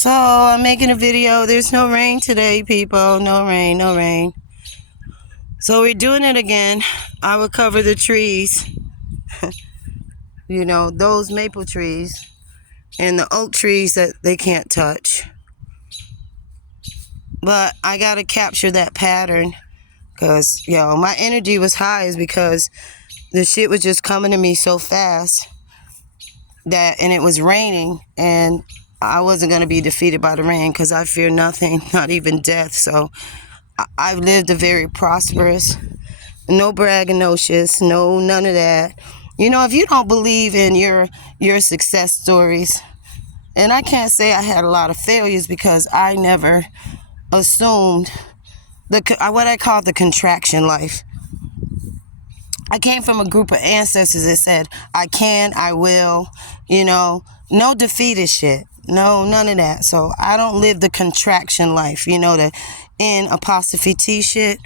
So I'm making a video. There's no rain today, people. No rain, no rain. So we're doing it again. I will cover the trees. You know, those maple trees and the oak trees that they can't touch. But I got to capture that pattern because, my energy was high is because the shit was just coming to me so fast and it was raining, and I wasn't going to be defeated by the rain because I fear nothing, not even death. So I've lived a very prosperous, no braggadocious, no none of that. If you don't believe in your success stories, and I can't say I had a lot of failures because I never assumed what I call the contraction life. I came from a group of ancestors that said, I can, I will, no defeated shit. No, none of that. So I don't live the contraction life, the N apostrophe T shit.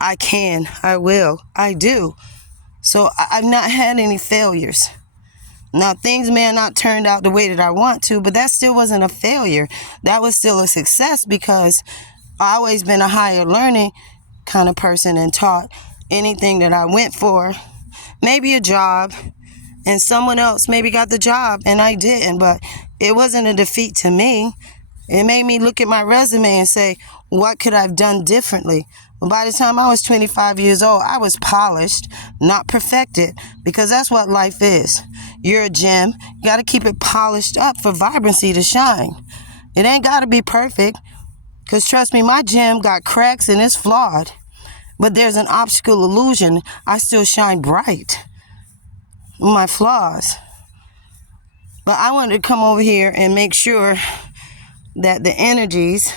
I can, I will, I do. So I've not had any failures. Now, things may have not turned out the way that I want to, but that still wasn't a failure. That was still a success because I've always been a higher learning kind of person and taught anything that I went for, maybe a job, and someone else maybe got the job and I didn't, but it wasn't a defeat to me. It made me look at my resume and say, what could I have done differently? Well, by the time I was 25 years old, I was polished, not perfected, because that's what life is. You're a gem. You got to keep it polished up for vibrancy to shine. It ain't got to be perfect, because trust me, my gem got cracks and it's flawed. But there's an optical illusion. I still shine bright with my flaws. But I wanted to come over here and make sure that the energies,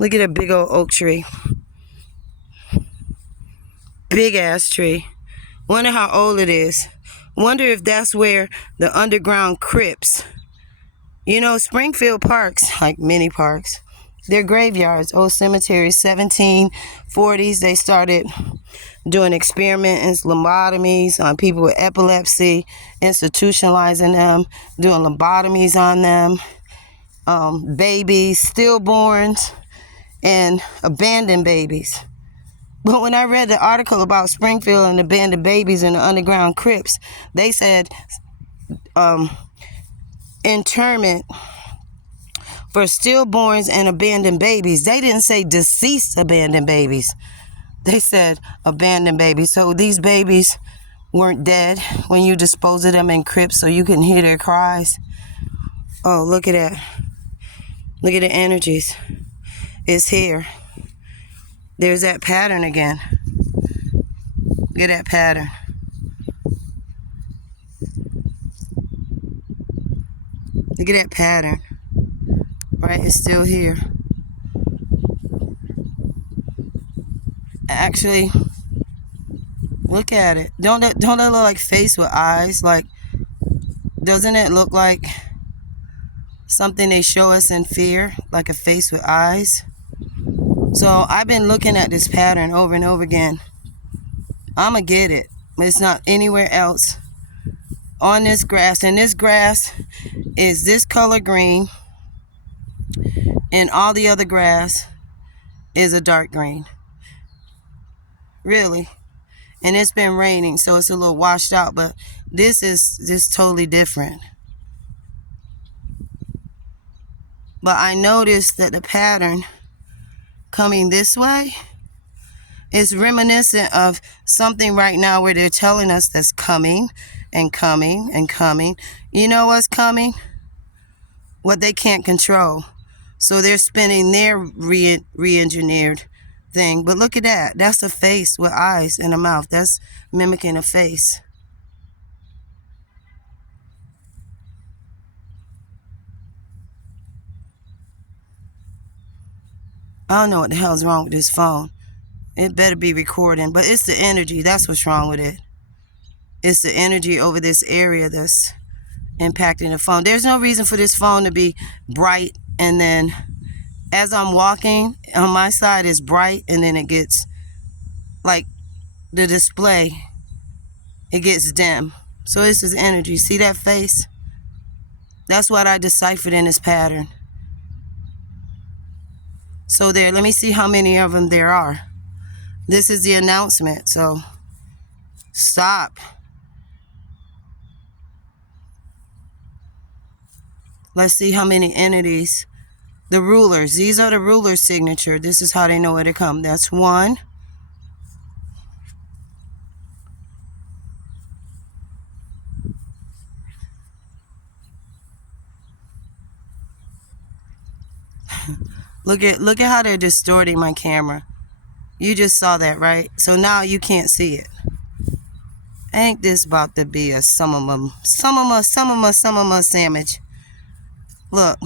look at a big old oak tree. Big ass tree. Wonder how old it is. Wonder if that's where the underground crypts. Springfield parks, like many parks, they're graveyards, old cemeteries. 1740s, they started doing experiments, lobotomies on people with epilepsy, institutionalizing them, doing lobotomies on them, babies, stillborns, and abandoned babies. But when I read the article about Springfield and abandoned babies in the underground crypts, they said interment for stillborns and abandoned babies. They didn't say deceased abandoned babies. They said abandoned babies. So these babies weren't dead when you disposed of them in crypts so you couldn't hear their cries. Oh, look at that. Look at the energies. It's here. There's that pattern again. Look at that pattern. Look at that pattern. Right? It's still here. Actually, look at it. Don't it look like face with eyes? Like, doesn't it look like something they show us in fear? Like a face with eyes? So I've been looking at this pattern over and over again. I'ma get it. But it's not anywhere else on this grass. And this grass is this color green. And all the other grass is a dark green. Really. And it's been raining, so it's a little washed out. But this is just totally different. But I noticed that the pattern coming this way is reminiscent of something right now where they're telling us that's coming and coming and coming. You know what's coming? What they can't control. So they're spinning their re-engineered thing. But look at that. That's a face with eyes and a mouth. That's mimicking a face. I don't know what the hell's wrong with this phone. It better be recording. But it's the energy. That's what's wrong with it. It's the energy over this area that's impacting the phone. There's no reason for this phone to be bright, and then as I'm walking on my side it's bright, and then it gets like the display, it gets dim. So this is energy. See that face? That's what I deciphered in this pattern. So there, let me see how many of them there are. This is the announcement, so stop. Let's see how many entities. The rulers, these are the ruler's signature. This is how they know where to come. That's one. Look at how they're distorting my camera. You just saw that, right? So now you can't see it. Ain't this about to be a some of them sandwich? Look.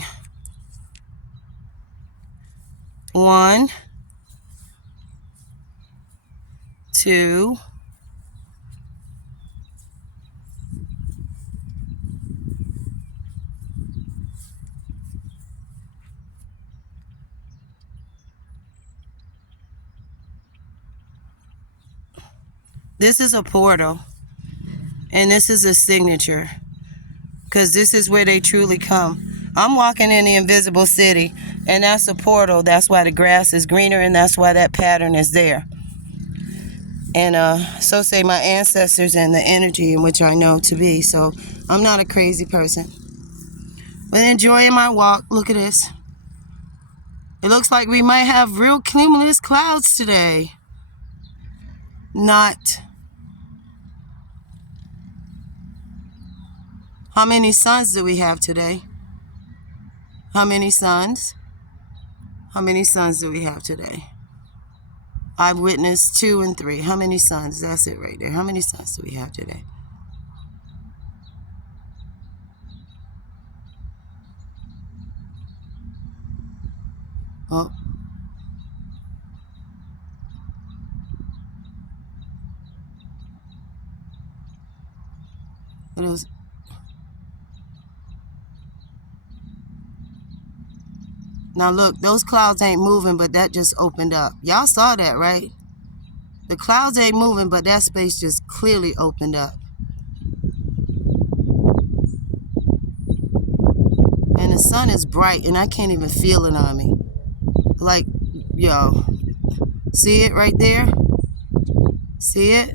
1, 2, 3. This is a portal. And this is a signature. Because this is where they truly come. I'm walking in the invisible city. And that's a portal. That's why the grass is greener. And that's why that pattern is there. And so say my ancestors and the energy in which I know to be. So I'm not a crazy person. But enjoying my walk. Look at this. It looks like we might have real cumulus clouds today. Not. How many suns do we have today? How many suns? How many suns do we have today? I've witnessed 2 and 3. How many suns? That's it right there. How many suns do we have today? Oh. What else? Now look, those clouds ain't moving, but that just opened up. Y'all saw that, right? The clouds ain't moving, but that space just clearly opened up. And the sun is bright, and I can't even feel it on me. Like, yo, see it right there? See it?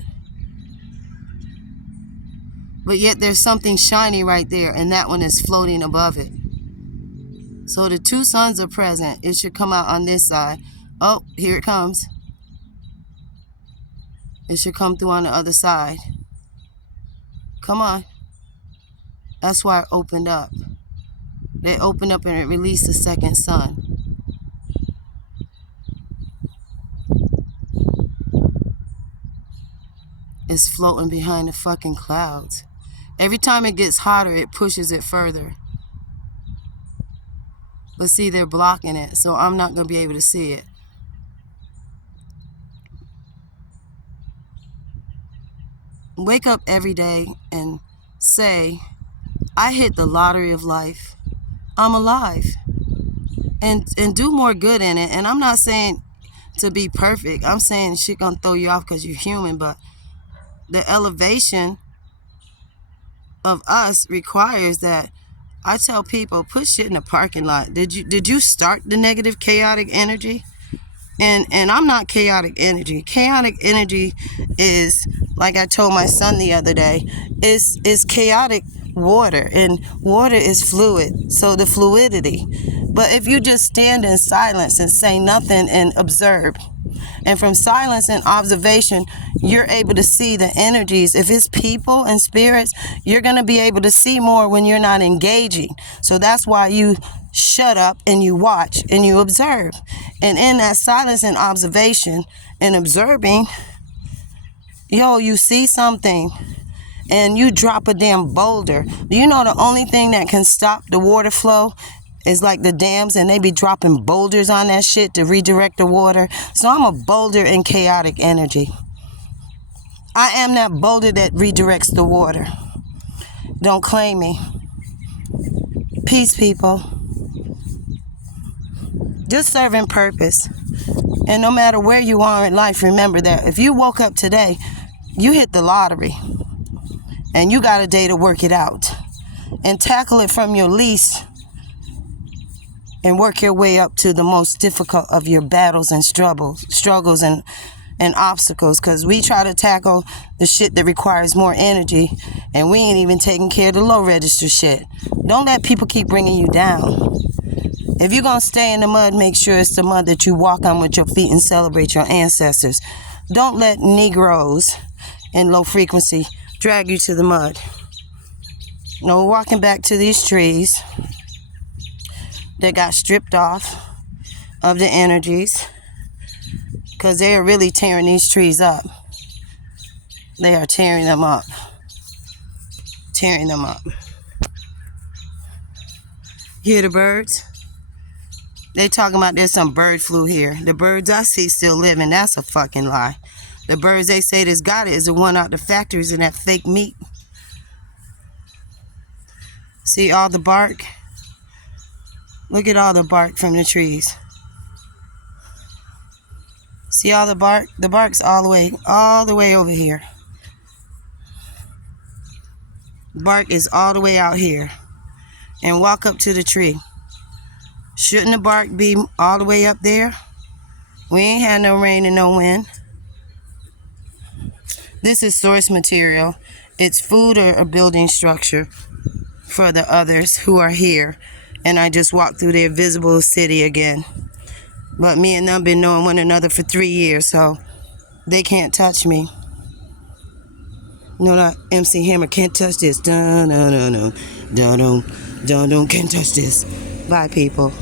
But yet there's something shiny right there, and that one is floating above it. So the 2 suns are present. It should come out on this side. Oh, here it comes. It should come through on the other side. Come on. That's why it opened up. They opened up and it released the second sun. It's floating behind the fucking clouds. Every time it gets hotter, it pushes it further. But see, they're blocking it, so I'm not going to be able to see it. Wake up every day and say, I hit the lottery of life. I'm alive. And do more good in it. And I'm not saying to be perfect. I'm saying shit gonna throw you off because you're human, but the elevation of us requires that I tell people, put shit in the parking lot. Did you start the negative chaotic energy? And I'm not chaotic energy. Chaotic energy is, like I told my son the other day, is chaotic water, and water is fluid, so the fluidity. But if you just stand in silence and say nothing and observe, and from silence and observation, you're able to see the energies. If it's people and spirits, you're going to be able to see more when you're not engaging. So that's why you shut up and you watch and you observe. And in that silence and observation and observing, you see something and you drop a damn boulder. Do you know the only thing that can stop the water flow is like the dams, and they be dropping boulders on that shit to redirect the water? So I'm a boulder in chaotic energy. I am that boulder that redirects the water. Don't claim me. Peace, people. Just serving purpose. And no matter where you are in life, remember that if you woke up today, you hit the lottery. And you got a day to work it out. and tackle it from your least and work your way up to the most difficult of your battles and struggles and obstacles, because we try to tackle the shit that requires more energy and we ain't even taking care of the low register shit. Don't let people keep bringing you down. If you're going to stay in the mud, make sure it's the mud that you walk on with your feet and celebrate your ancestors. Don't let Negroes in low frequency drag you to the mud. No walking back to these trees that got stripped off of the energies, because they are really tearing these trees up. They are tearing them up. Tearing them up. Hear the birds? They talking about there's some bird flu here. The birds I see still living. That's a fucking lie. The birds they say that's got it is the one out the factories and that fake meat. See all the bark? Look at all the bark from the trees. See all the bark? The bark's all the way over here. Bark is all the way out here. And walk up to the tree. Shouldn't the bark be all the way up there? We ain't had no rain and no wind. This is source material. It's food or a building structure for the others who are here. And I just walked through their visible city again. But me and them been knowing one another for 3 years, so they can't touch me. No, that MC Hammer can't touch this. Dun dun dun dun dun dun dun, can't touch this. Bye, people.